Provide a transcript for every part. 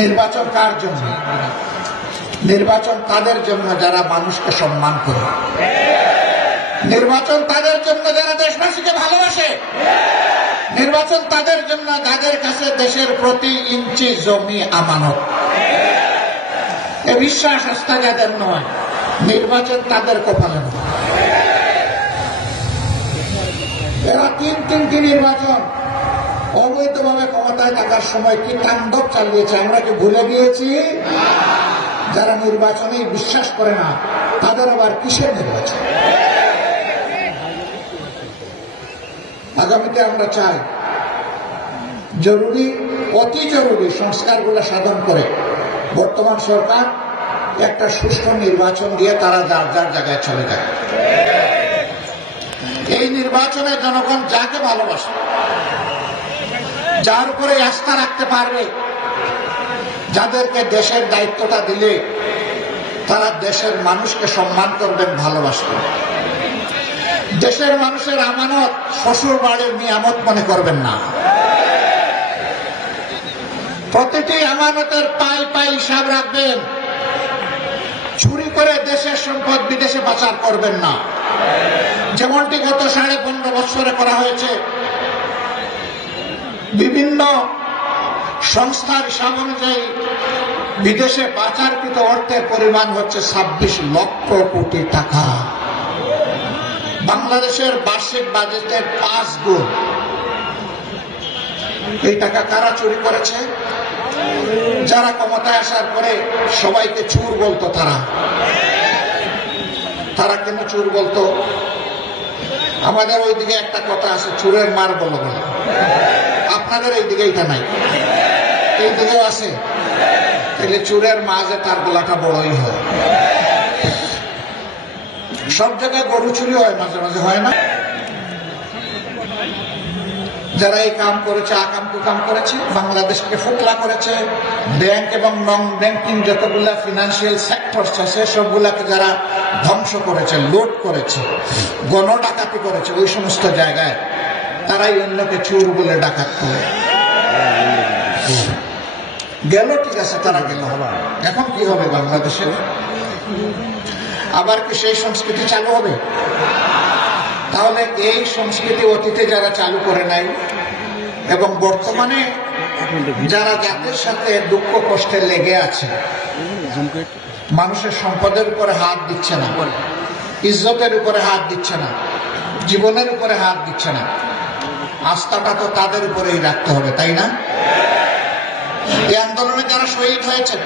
নির্বাচন কার জন্য? নির্বাচন তাদের জন্য যারা মানুষকে সম্মান করে। নির্বাচন তাদের জন্য যারা দেশবাসীকে ভালোবাসে। নির্বাচন তাদের জন্য যাদের কাছে দেশের প্রতি ইঞ্চি জমি আমানত। এ বিশ্বাস আস্থা যাদের নয়, নির্বাচন তাদের কপালে নয়। এরা তিনটি নির্বাচন অবৈধভাবে ক্ষমতায় থাকার সময় কি তাণ্ডব চালিয়েছে আমরা কি ভুলে গিয়েছি? যারা নির্বাচনে বিশ্বাস করে না তাদের আবার কিসের নির্বাচন? আগামীতে আমরা চাই জরুরি, অতি জরুরি সংস্কারগুলো সাধন করে বর্তমান সরকার একটা সুষ্ঠু নির্বাচন দিয়ে তারা যার যার জায়গায় চলে যায়। এই নির্বাচনে জনগণ যাকে ভালোবাসে, যার উপরে আস্থা রাখতে পারবে, যাদেরকে দেশের দায়িত্বটা দিলে তারা দেশের মানুষকে সম্মান করবেন, ভালোবাসবেন। দেশের মানুষের আমানত শ্বশুর বাড়ির নিয়ামত মনে করবেন না। প্রতিটি আমানতের পাই পাই হিসাব রাখবেন। চুরি করে দেশের সম্পদ বিদেশে পাচার করবেন না, যেমনটি গত 15.5 বছরে করা হয়েছে। বিভিন্ন সংস্থার হিসাব অনুযায়ী বিদেশে পাচারকৃত অর্থের পরিমাণ হচ্ছে 26 লক্ষ কোটি টাকা। বাংলাদেশের বার্ষিক বাজেটের 5 গুণ। এই টাকা কারা চুরি করেছে? যারা ক্ষমতায় আসার পরে সবাইকে চোর বলতো। তারা কেন চোর বলতো? আমাদের ওইদিকে একটা কথা আছে, চোরের মার বলো বলে। আপনাদের এইদিকে এটা নাই, এইদিকেও আছে। তাহলে চোরের মা যে তার গলাটা বড়ই হয়। সব জায়গায় গরু চুরি হয়, মাঝে মাঝে হয় না? যারা এই কাম করেছে, আকাম কুকাম করেছে, বাংলাদেশকে ফোকলা করেছে, ব্যাংক এবং নন ব্যাংকিং যতগুলা ফিনান্সিয়াল সেক্টরস আছে সবগুলাকে যারা ধ্বংস করেছে, লুট করেছে, গণ ডাকাতি করেছে, ওই সমস্ত জায়গায় তারাই অন্যকে চোর বলে ডাকাত করে গেল। ঠিক আছে, তারা গেল। এখন কি হবে বাংলাদেশে? আবার কি সেই সংস্কৃতি চালু হবে? তাহলে এই সংস্কৃতি অতীতে যারা চালু করে নাই এবং বর্তমানে যারা জাতির সাথে দুঃখ কষ্টে লেগে আছে, মানুষের সম্পদের উপরে হাত দিচ্ছে না, ইজ্জতের উপরে হাত দিচ্ছে না, জীবনের উপরে হাত দিচ্ছে না, আস্থাটা তো তাদের উপরেই রাখতে হবে, তাই না? এই আন্দোলনে যারা শহীদ হয়েছেন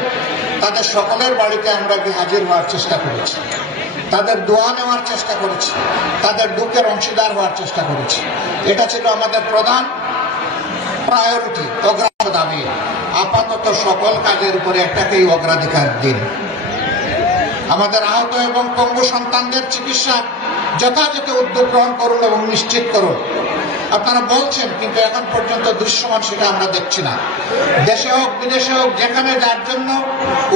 তাদের সকলের বাড়িতে আমরা গিয়ে হাজির হওয়ার চেষ্টা করেছি, তাদের দোয়া নেওয়ার চেষ্টা করেছি, তাদের দুঃখের অংশীদার হওয়ার চেষ্টা করেছি। এটা ছিল আমাদের প্রধান প্রায়োরিটি, অগ্রাধিকার দাবি। আপাতত সকল কাজের উপরে একটাকেই অগ্রাধিকার দিন। আমাদের আহত এবং পঙ্গু সন্তানদের চিকিৎসা যথাযথ উদ্যোগ গ্রহণ করুন এবং নিশ্চিত করুন। আপনারা বলছেন, কিন্তু এখন পর্যন্ত দৃশ্যমান সেটা আমরা দেখছি না। দেশে হোক বিদেশে হোক, যেখানে যার জন্য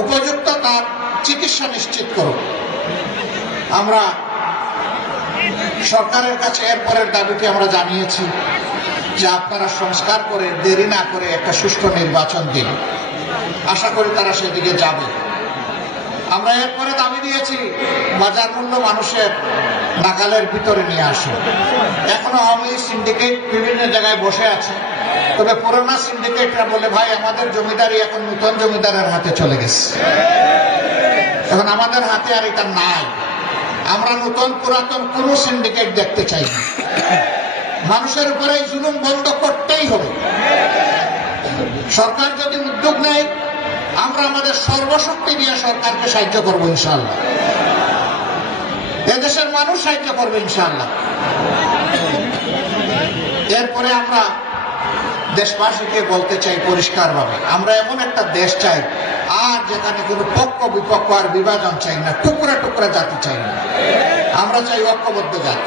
উপযুক্ত তার চিকিৎসা নিশ্চিত করুন। আমরা সরকারের কাছে এরপরের দাবিটি আমরা জানিয়েছি যে আপনারা সংস্কার করে দেরি না করে একটা সুষ্ঠু নির্বাচন দিন। আশা করি তারা সেদিকে যাবে। আমরা এরপরে দাবি দিয়েছি বাজার মূল্য মানুষের নাগালের ভিতরে নিয়ে আসুন। এখনো আওয়ামী সিন্ডিকেট বিভিন্ন জায়গায় বসে আছে, তবে পুরোনো সিন্ডিকেটরা বলে ভাই আমাদের জমিদারি এখন নতুন জমিদারের হাতে চলে গেছে, এখন আমাদের হাতে আর এটা নাই। আমরা নতুন পুরাতন কোন সিন্ডিকেট দেখতে চাই না। মানুষের উপরে জুলুম বন্ধ করতেই হবে। সরকার যদি উদ্যোগ নেয় আমরা আমাদের সর্বশক্তি দিয়ে সরকারকে সাহায্য করবো ইনশাআল্লাহ। এদেশের মানুষ সাহায্য করবে ইনশাআল্লাহ। এরপরে আমরা দেশবাসীকে বলতে চাই পরিষ্কার ভাবে, আমরা এমন একটা দেশ চাই আর যেখানে কোনো পক্ষ বিপক্ষ আর বিভাজন চাই না, টুকরা টুকরা জাতি চাই না, আমরা চাই ঐক্যবদ্ধ জাতি।